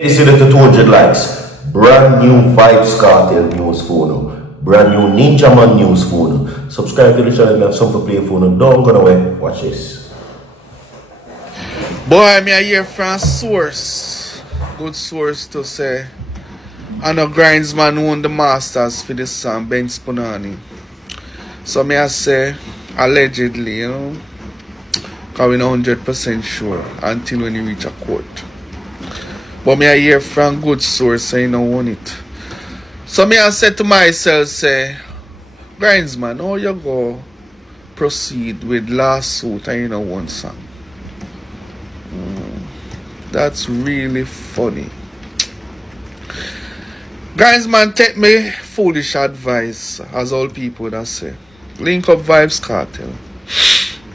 This is the 200 likes. Brand new VYBZ KARTEL news phone. Brand new Ninja Man news phone. Subscribe to the channel. We have something to play phone. Don't go away. Watch this. Boy, me I hear from source. Good source to say. I know Grindsman won the masters for this song, Ben Spunani. So me I say allegedly, you know. Because we're not 100% sure until when you reach a court. But me I hear from good source saying I want it. So me I said to myself, say, Grindsman, how you go proceed with lawsuit and you know one song? That's really funny. Grindsman, take me foolish advice, as all people that say. Link up VYBZ KARTEL.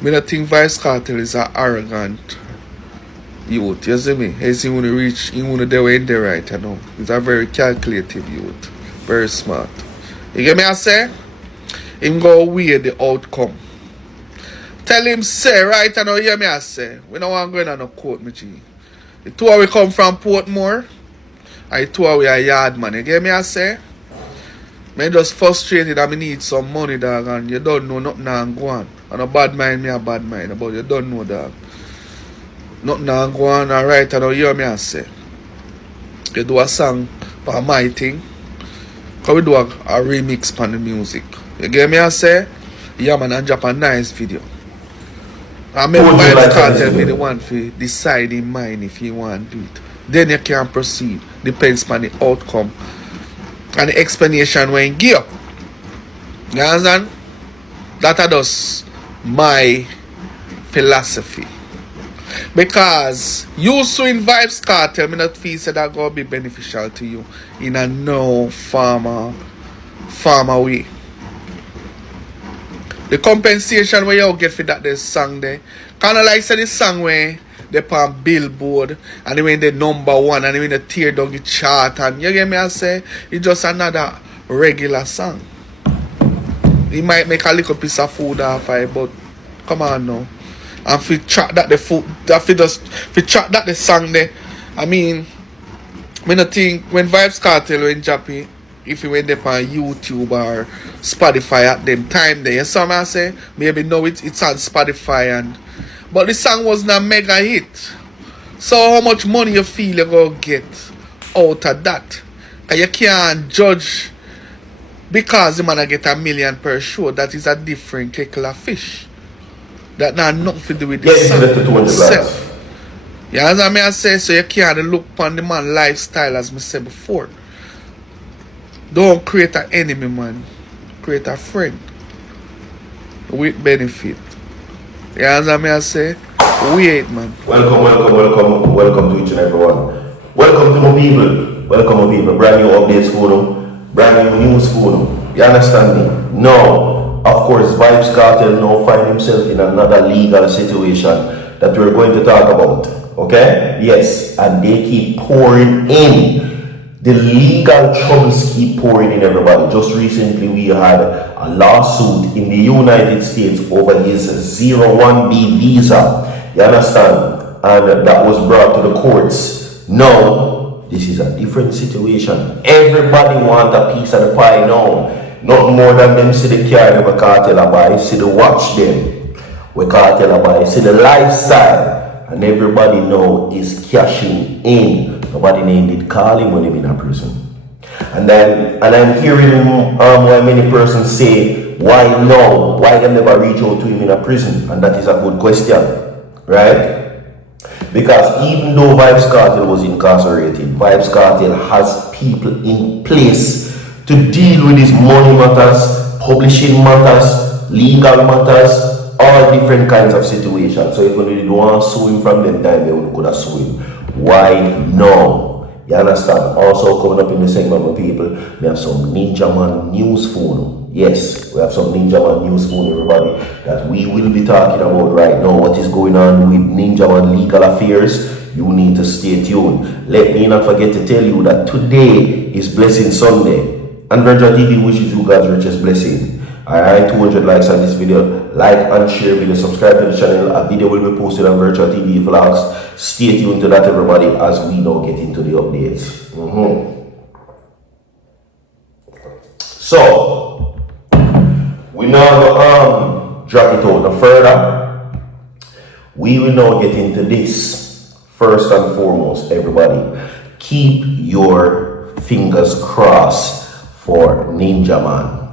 Me don't think VYBZ KARTEL is an arrogant youth, you see me? He want to reach, he want to do in there right, you know. He's a very calculative youth, very smart. You get me I say? Him go weigh the outcome. Tell him say, right, I know, hear me I say, we don't want to go in no court, me G. The two of we come from Portmore, and the two of we are yard man, you get me I say? Me just frustrated that me need some money, dog, and you don't know nothing and go on. And a bad mind, me a bad mind, but you don't know, dog. Nothing and go on, and right, I know, hear me I say. You do a song for my thing, because we do a remix on the music. You get me I say? Yeah, man, and drop a nice video. I mean, VYBZ KARTEL be the one to decide in mind if you want to do it. Then you can proceed. Depends on the outcome and the explanation when you give. You understand? That is my philosophy. Because you suing VYBZ KARTEL, me not feel that going to be beneficial to you in a no farmer way. The compensation where you get for that this song there, kind of like say the song where they on Billboard and they win the #1 and they win the tear down the chart, and you get me I say it's just another regular song. He might make a little piece of food off it, but come on now. And if you track that the food, if you track that the song there, I mean, I don't think when VYBZ KARTEL when Jappy, if you went up on YouTube or Spotify at them time there, you saw me I say, maybe know it's on Spotify, and but the song was not a mega hit. So how much money you feel you're gonna get out of that? And you can't judge because the man get $1 million per show. That is a different kettle of fish. That not nothing to do with the song itself. You understand me I say? So you can't look upon the man lifestyle as I said before. Don't create an enemy, man. Create a friend with benefit. You understand me I say? Wait, man. Welcome to each and everyone. Welcome to my people. Welcome my people. Brand new updates for them. Brand new news for them. You understand me? No. Of course, VYBZ KARTEL now find himself in another legal situation that we're going to talk about. Okay? Yes. And they keep pouring in. The legal troubles keep pouring in, everybody. Just recently we had a lawsuit in the United States over his 01B visa. You understand? And that was brought to the courts. Now, this is a different situation. Everybody wants a piece of the pie now. Not more than them see the car, them a cartel buy, see the watch them. We cartel buy, see the lifestyle. And everybody now is cashing in. Nobody did call him when he in a prison. And I'm hearing why many persons say, why no? Why they never reach out to him in a prison? And that is a good question, right? Because even though VYBZ KARTEL was incarcerated, VYBZ KARTEL has people in place to deal with his money matters, publishing matters, legal matters, all different kinds of situations. So if we don't want to sue him from them time, they could have sued him. Why no? You understand? Also coming up in the segment of people, we have some Ninja Man news phone. Yes, we have some Ninja Man news phone, everybody, that we will be talking about right now. What is going on with Ninja Man legal affairs? You need to stay tuned. Let me not forget to tell you that today is Blessing Sunday. And Virgin TV wishes you God's richest blessing. Alright, 200 likes on this video. Like and share video. Subscribe to the channel. A video will be posted on Virtual TV Vlogs. Stay tuned to that, everybody, as we now get into the updates. So, we now drag it out no further. We will now get into this. First and foremost, everybody, keep your fingers crossed for Ninja Man.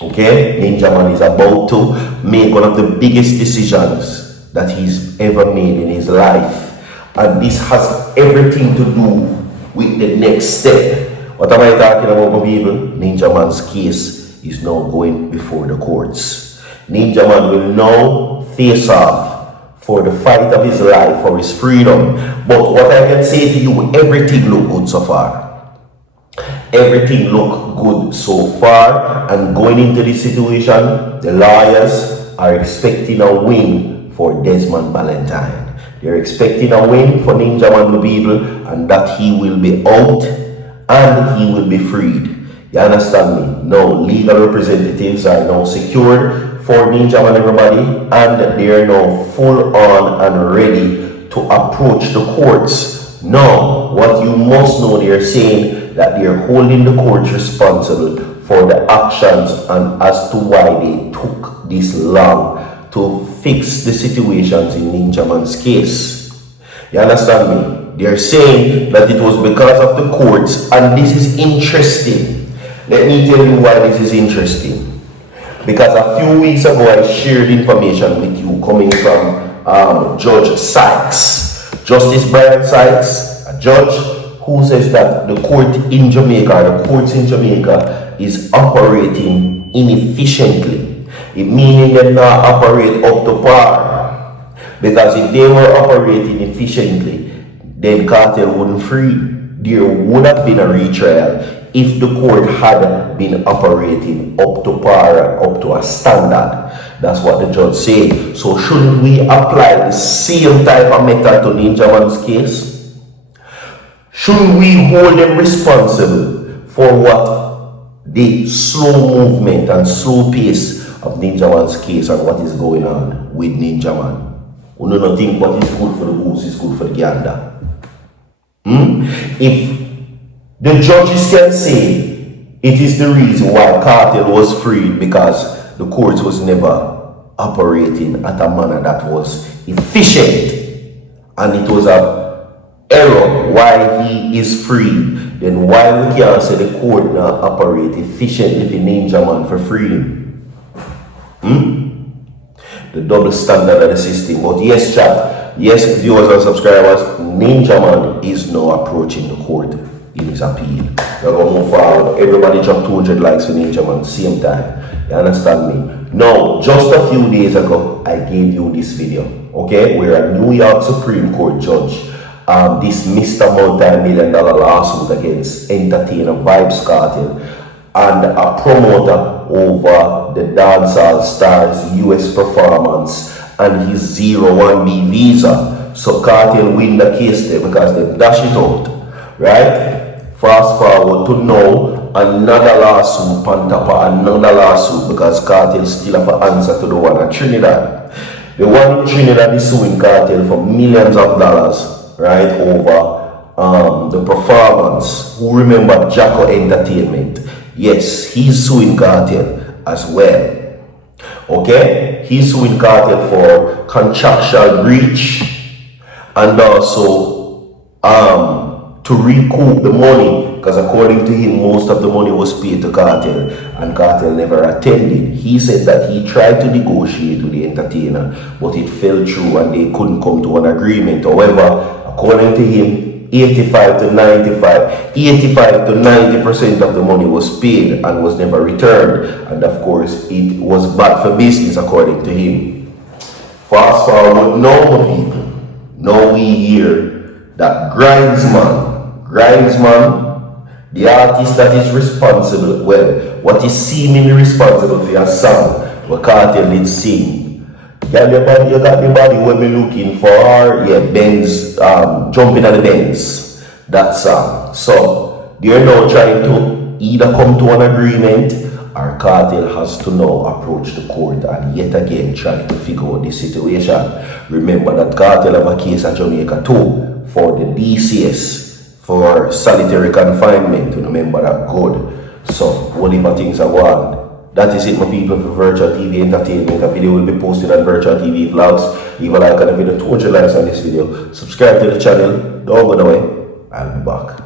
Okay, Ninja Man is about to make one of the biggest decisions that he's ever made in his life, and this has everything to do with the next step. What am I talking about, my people? Ninja Man's case is now going before the courts. Ninja Man will now face off for the fight of his life, for his freedom. But what I can say to you, everything look good so far. Everything look good so far, and going into this situation, the lawyers are expecting a win for Desmond Valentine. They're expecting a win for Ninja Man, my people, and that he will be out and he will be freed. You understand me? Now, legal representatives are now secured for Ninja Man, everybody, and they are now full on and ready to approach the courts. Now, what you must know, they are saying that they are holding the courts responsible for the actions and as to why they took this long to fix the situations in Ninja Man's case. You understand me? They are saying that it was because of the courts, and this is interesting. Let me tell you why this is interesting. Because a few weeks ago I shared information with you coming from Judge Sykes, Justice Brian Sykes, a judge who says that the court in Jamaica, the courts in Jamaica is operating inefficiently. It meaning they not operate up to par. Because if they were operating efficiently, then Kartel wouldn't free. There would have been a retrial if the court had been operating up to par, up to a standard. That's what the judge said. So shouldn't we apply the same type of method to Ninja Man's case? Shouldn't we hold them responsible for what the slow movement and slow pace of Ninja Man's case and what is going on with Ninja Man? We do not think what is good for the goose is good for the gander. If the judges can say it is the reason why Kartel was freed because the courts was never operating at a manner that was efficient, and it was a error why he is free, then why we can't say the court now operate efficiently for Ninja Man for freedom? The double standard of the system. But yes, chat, yes, viewers and subscribers, Ninja Man is now approaching the court in his appeal. We're going to move forward. Everybody drop 200 likes for Ninja Man same time. You understand me? Now, just a few days ago, I gave you this video, okay, where a New York Supreme Court judge dismissed a multi-million-dollar lawsuit against entertainer VYBZ KARTEL and a promoter over the dancehall star's US performance and his 01B visa. So Kartel win the case there because they dash it out, right? Fast forward to now, another lawsuit on top of another lawsuit because Kartel still have an answer to the one at Trinidad. The one in Trinidad is suing Kartel for millions of dollars, right, over the performance. Who remember Jacko Entertainment? Yes, he's suing Kartel as well. Okay, he's suing Kartel for contractual breach and also to recoup the money, because according to him most of the money was paid to Kartel and Kartel never attended. He said that he tried to negotiate with the entertainer but it fell through and they couldn't come to an agreement. However, according to him, 85 to 90% of the money was paid and was never returned, and of course it was bad for business according to him. Fast forward now, people, now we hear that Grindsman, the artist that is responsible, well, what is seemingly responsible for a song where Kartel did sing. You got the body when me looking for, yeah, Benz, jumping at the Benz, that song. So they're now trying to either come to an agreement our cartel has to now approach the court and yet again try to figure out this situation. Remember that cartel have a case at Jamaica too for the DCS for solitary confinement. Remember that good. So what if things are going? That is it, my people, for Virtual TV Entertainment. A video will be posted on Virtual TV Vlogs. Leave a like on the video, 200 likes on this video. Subscribe to the channel. Don't go away. I'll be back.